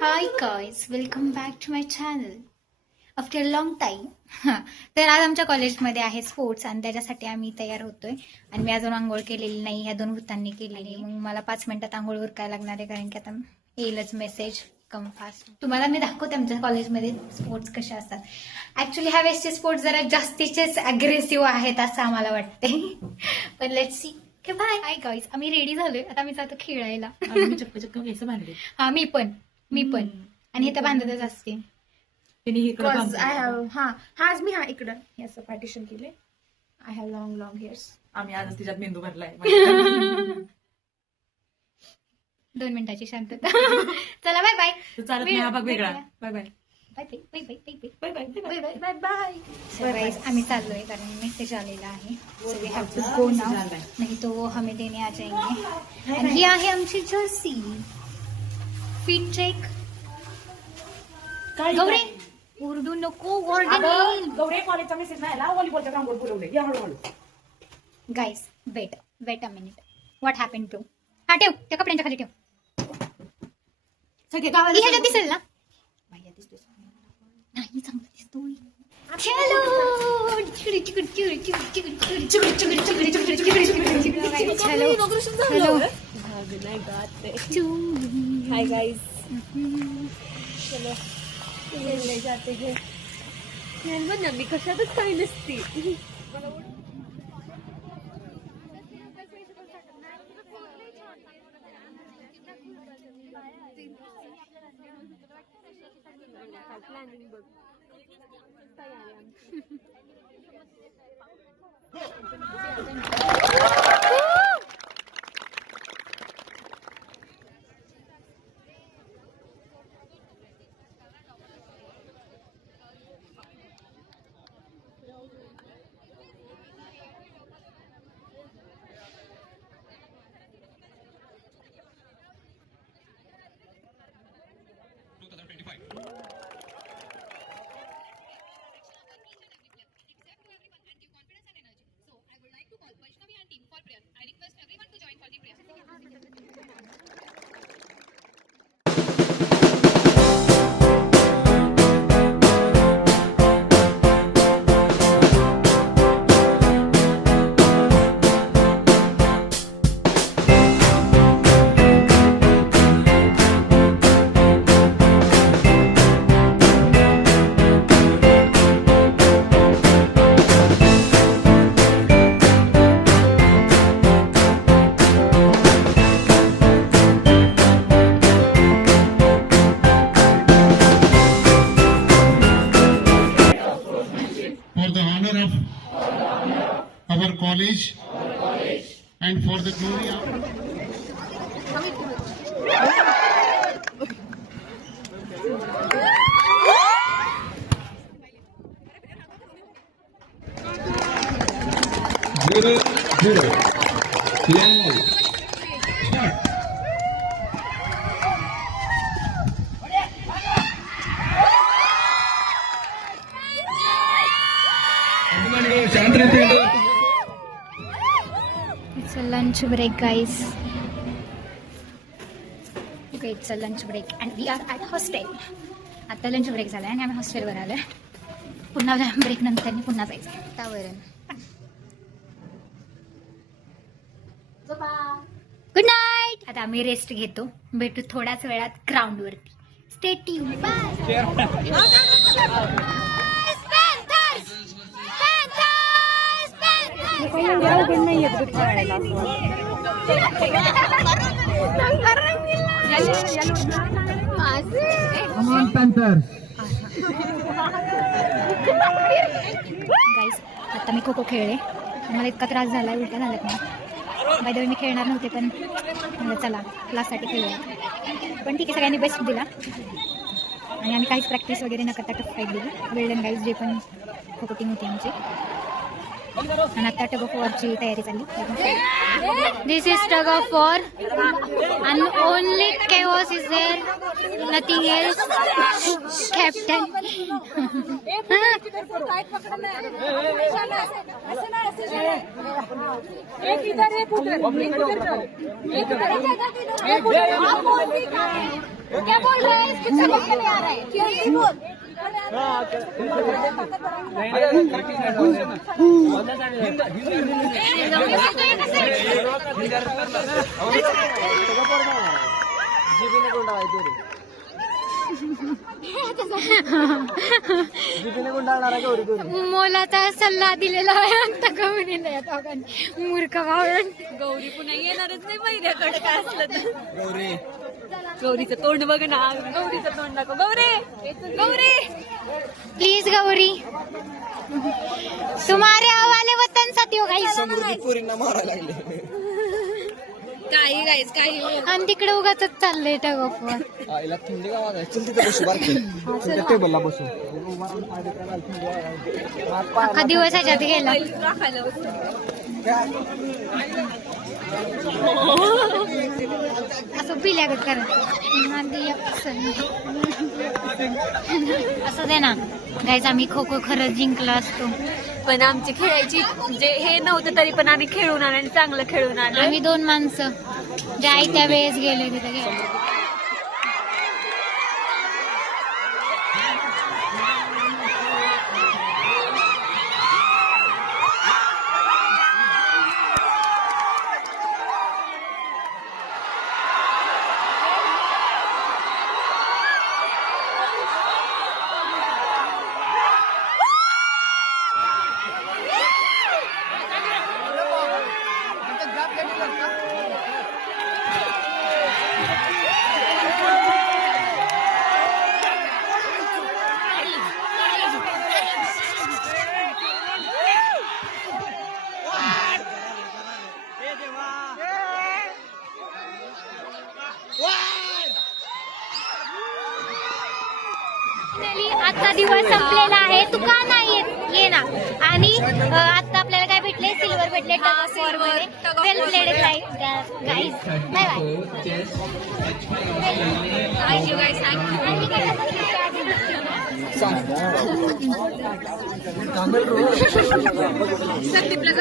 High guys, welcome back to my channel after long time. तर आज आमच्या कॉलेजमध्ये आहे स्पोर्ट्स आणि त्याच्यासाठी आम्ही तयार होतोय. आणि मी अजून आंघोळ केलेली नाही, ह्या 2 वृत्तांनी केलेली. मग मला 5 मिनिटात आंघोळ उरकायला लागणार आहे, कारण की आता येईलच मेसेज कम फास्ट. तुम्हाला मी दाखवते आमच्या कॉलेजमध्ये स्पोर्ट्स कसे असतात. ऍक्च्युली ह्या वेळेसचे स्पोर्ट्स जरा जास्तीचेच अग्रेसिव्ह आहेत असं आम्हाला वाटते. पण let's see. Bye hi guys, आम्ही रेडी झालोय. आता आम्ही जातो खेळायला. हा मी पण आणि हे तर बांधतच असते. आज मी इकडं हे असं पार्टिशन केले. I have long hairs. आम्ही आज तिच्यात मेंदू भरलाय. 2 मिनिटाची शांतता. चला बाय बाय. चालत नाही हा भाग वेगळा. Bye bye bye bye bye bye bye bye bye bye bye bye bye. Guys, आम्ही चाललोय कारण मेसेज आलेला आहे. So we have to go now, नाही तो वो हमें देने आ जाएंगे. आणि ही आहे आमची जर्सी. Feet check. गौरे उर्दू नको, वर्ड गौरे कॉलेजचा मेसेज नाही आला. व्हॉलीबॉलच्या ग्राउंडवर बोलवले. या हळूहळू. Guys wait a minute. What happen to. हा ठेव, त्या कपड्यांच्या खाली ठेव. सगळे ह्याच्यात दिसेल ना. नाही, चांगलं दिसतोय. हॅलो. Hi guys. चलो खेळले जाते हैं. खेळ मी कशातच काही नसती. प्लॅनिंग बघ. For the honor of our college and for the glory of zero. Start. It's a lunch break, guys. Okay, it's a lunch break and we are at hostel. आता lunch break झालाय आणि आम्ही हॉस्टेलवर आलोय. पुन्हा break नंतर पुन्हा जायचं त्यावरून. Good night. आता आम्ही रेस्ट घेतो. भेटू थोड्याच वेळात ग्राउंड वरती. Stay tune. गाईस, आता मी खो खो खेळले. मला इतका त्रास झाला, उलट्या झाल्यात ना. बाय द वे मी खेळणार नव्हते, पण म्हणलं चला क्लाससाठी खेळूया. पण ठीक आहे, सगळ्यांनी बेस्ट दिला आणि आम्ही काहीच प्रॅक्टिस वगैरे न करता टफ फाईट दिली. वेल्डन गाईज जे पण खो खो टीम होती आमची. आणि आता टग ऑफ वॉरची तयारी चालली. This is tug of war and only chaos is there, nothing else. Captain क्या बोल रहे हैं? कुछ समझ में नहीं आ रहा है. क्यों बोल? मोलाचा सल्ला दिलेला आहे आता गौरीला या दोघांनी. मूर्ख भावड. गौरी पुन्हा येणारच नाही महिन्याकडे काय असलं तर. गौरीचं तोंड बघ ना, गौरीचं तोंड दाखव. गौरी गौरी प्लीज गौरी, तुम्हारे हवाले वतन साथियों गाइस. काही गाईज काही आणि तिकडे उगाच चाललंय टग ऑफ वॉर. थंडी का वाजायची? चल तिथे बसू बारके टेबलला बसू. अख्खा दिवस ह्याच्यात गेला. राखायला बसतो. असं पिल्यागत करा. असं दे ना गाईज, आम्ही खो खो खरंच जिंकलो असतो. पण आमची खेळायची जे हे नव्हतं तरी पण आम्ही खेळून आलो आणि चांगलं खेळून आलो. आम्ही 2 माणसं जे आई त्या वेळेस गेले तिथे गेलो. आजचा दिवस संपलेला आहे. तू का नाही येत? ये ना. आणि आता आपल्याला काय भेटले? सिल्वर भेटले. Well played guys. Bye bye. संदीपला